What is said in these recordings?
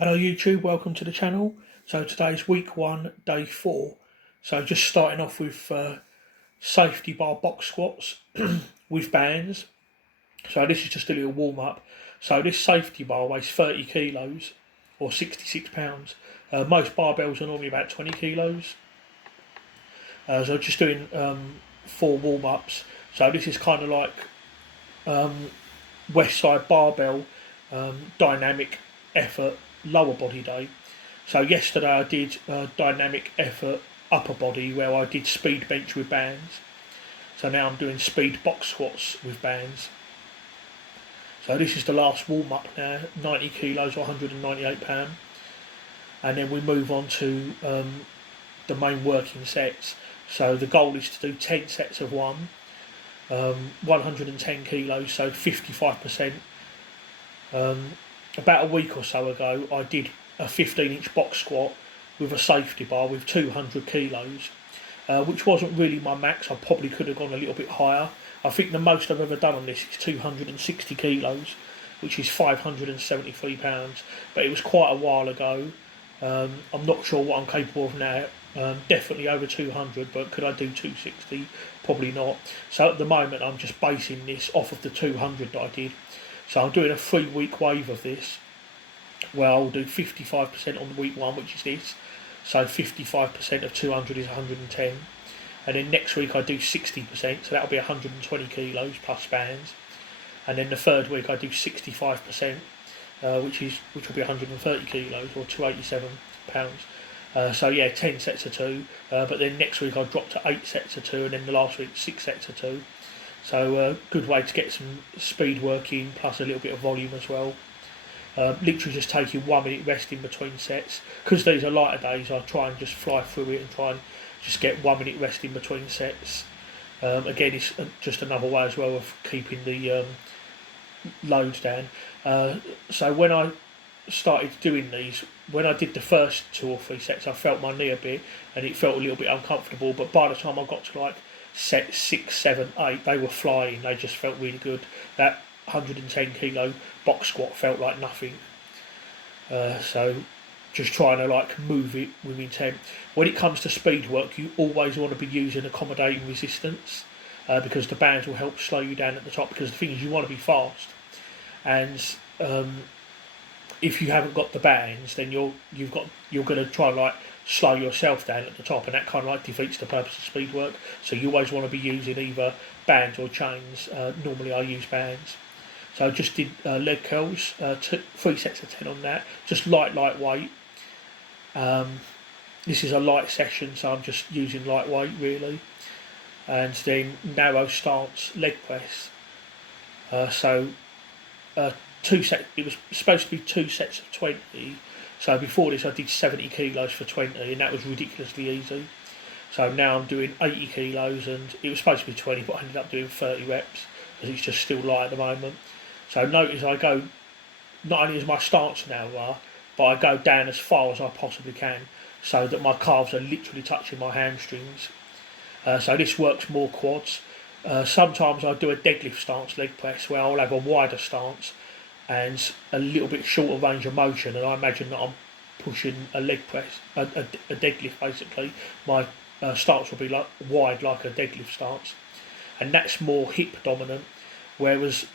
Hello YouTube, welcome to the channel. So today's week 1, day 4. So just starting off with safety bar box squats with bands. So this is just a little warm up. So this safety bar weighs 30 kilos or 66 pounds. Most barbells are normally about 20 kilos. So just doing 4 warm ups. So this is kind of like West Side Barbell dynamic effort lower body day. So yesterday I did dynamic effort upper body where I did speed bench with bands. So now I'm doing speed box squats with bands. So this is the last warm up now, 90 kilos or 198 pounds. And then we move on to the main working sets. So the goal is to do 10 sets of 110 kilos, so 55%. About a week or so ago, I did a 15-inch box squat with a safety bar with 200 kilos, which wasn't really my max. I probably could have gone a little bit higher. I think the most I've ever done on this is 260 kilos, which is 573 pounds. But it was quite a while ago. I'm not sure what I'm capable of now. Definitely over 200, but could I do 260? Probably not. So at the moment, I'm just basing this off of the 200 that I did. So I'm doing a 3-week wave of this, where I'll do 55% on week 1, which is this. So 55% of 200 is 110. And then next week I do 60%, so that'll be 120 kilos plus bands. And then the 3rd week I do 65%, which will be 130 kilos or 287 pounds. So yeah, 10 sets of 2. But then next week I'll drop to 8 sets of 2, and then the last week 6 sets of 2. So good way to get some speed work in, plus a little bit of volume as well. Literally just taking 1 minute rest in between sets. Because these are lighter days, I try and just fly through it and try and just get 1 minute rest in between sets. Again, it's just another way as well of keeping the loads down. So when I started doing these, when I did the first 2 or 3 sets, I felt my knee a bit and it felt a little bit uncomfortable, but by the time I got to like set 6, 7, 8, they were flying. They just felt really good. That 110 kilo box squat felt like nothing. So just trying to like move it with intent. When it comes to speed work, you always want to be using accommodating resistance, because the bands will help slow you down at the top, because the thing is you want to be fast, and if you haven't got the bands, then you're going to try and like slow yourself down at the top, and that kind of like defeats the purpose of speed work. So you always want to be using either bands or chains. Normally I use bands. So I just did leg curls, 3 sets of 10 on that, just lightweight. This is a light session, so I'm just using lightweight really. And then narrow stance leg press. It was supposed to be 2 sets of 20. So before this I did 70 kilos for 20, and that was ridiculously easy. So now I'm doing 80 kilos, and it was supposed to be 20, but I ended up doing 30 reps because it's just still light at the moment. So notice I go, not only is my stance narrower, but I go down as far as I possibly can, so that my calves are literally touching my hamstrings. So this works more quads. Sometimes I do a deadlift stance leg press where I'll have a wider stance and a little bit shorter range of motion, and I imagine that I'm pushing a leg press, a deadlift basically. My stance will be like wide like a deadlift stance, and that's more hip dominant, whereas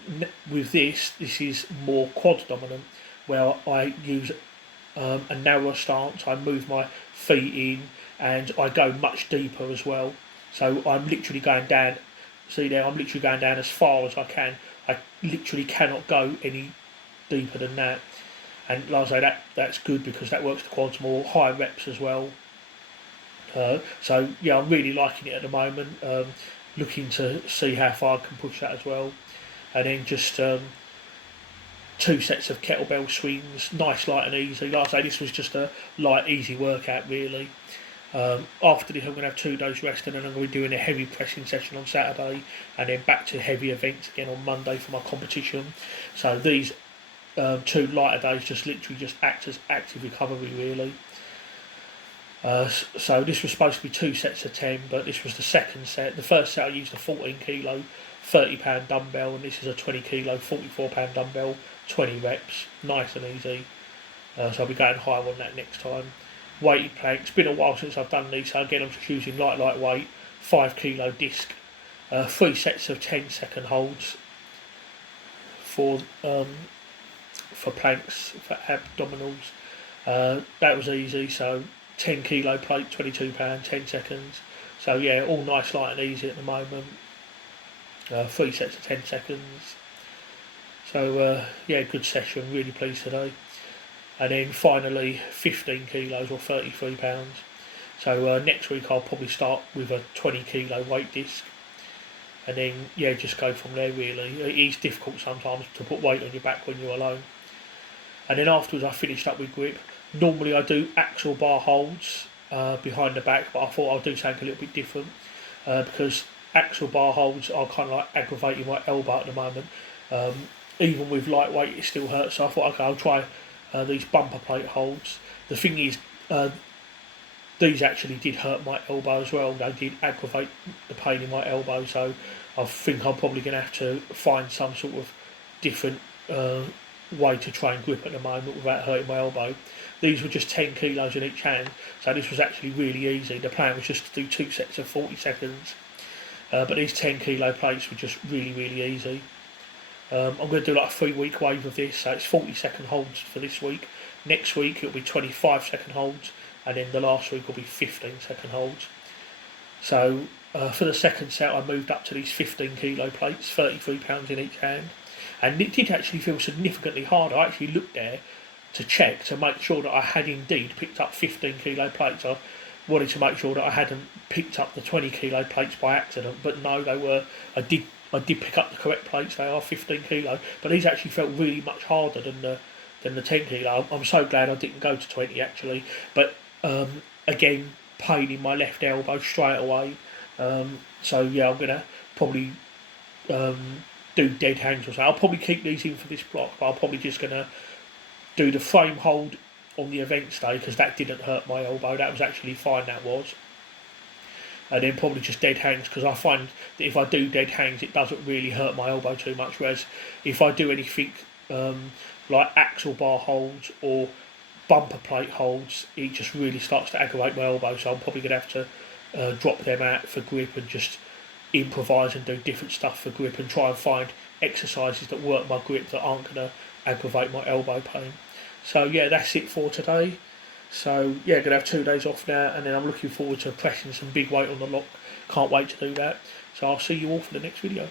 with this is more quad dominant, where I use a narrower stance, I move my feet in, and I go much deeper as well. So I'm literally going down, see there, I'm literally going down as far as I can. I literally cannot go any deeper than that, and like I say, that's good because that works the quads more, high reps as well. So yeah, I'm really liking it at the moment. Looking to see how far I can push that as well. And then just 2 sets of kettlebell swings, nice, light and easy. Like I say, this was just a light, easy workout really. After this I'm going to have 2 days rest, and then I'm going to be doing a heavy pressing session on Saturday, and then back to heavy events again on Monday for my competition. So these 2 lighter days just literally just act as active recovery really. So this was supposed to be 2 sets of 10, but this was the 2nd set. The first set I used a 14 kilo 30 pound dumbbell, and this is a 20 kilo 44 pound dumbbell, 20 reps, nice and easy. So I'll be going higher on that next time. Weighted planks. Been a while since I've done these, so again I'm just using lightweight, 5 kilo disc, 3 sets of 10-second holds for planks, for abdominals. That was easy. So 10 kilo plate, £22, 10 seconds. So yeah, all nice, light and easy at the moment. 3 sets of 10 seconds. So yeah, good session. Really pleased today. And then finally 15 kilos or £33. So next week I'll probably start with a 20 kilo weight disc, and then yeah, just go from there. Really, it is difficult sometimes to put weight on your back when you're alone. And then afterwards I finished up with grip. Normally I do axle bar holds behind the back, but I thought I'll do something a little bit different because axle bar holds are kind of like aggravating my elbow at the moment. Even with lightweight, it still hurts. So I thought, okay, I'll try these bumper plate holds. The thing is, these actually did hurt my elbow as well. They did aggravate the pain in my elbow. So I think I'm probably going to have to find some sort of different way to try and grip at the moment without hurting my elbow. These were just 10 kilos in each hand, so this was actually really easy. The plan was just to do 2 sets of 40 seconds, but these 10 kilo plates were just really easy. I'm going to do like a 3-week wave of this, so it's 40-second holds for this week. Next week it'll be 25-second holds, and then the last week will be 15-second holds. So for the second set I moved up to these 15 kilo plates, £33 in each hand, and it did actually feel significantly harder. I actually looked there to check to make sure that I had indeed picked up 15 kilo plates. I wanted to make sure that I hadn't picked up the 20 kilo plates by accident, but no, they were. I did pick up the correct plates. They are 15 kilo, but these actually felt really much harder than the 10 kilo. I'm so glad I didn't go to 20 actually, but again, pain in my left elbow straight away. So yeah, I'm gonna probably do dead hangs or so. I'll probably keep these in for this block, but I'm probably just gonna do the frame hold on the events day because that didn't hurt my elbow. That was actually fine. That was. And then probably just dead hangs because I find that if I do dead hangs it doesn't really hurt my elbow too much, whereas if I do anything like axle bar holds or bumper plate holds, it just really starts to aggravate my elbow. So I'm probably going to have to drop them out for grip and just improvise and do different stuff for grip and try and find exercises that work my grip that aren't going to aggravate my elbow pain. So yeah, that's it for today. So yeah, going to have 2 days off now, and then I'm looking forward to pressing some big weight on the lock. Can't wait to do that. So I'll see you all for the next video.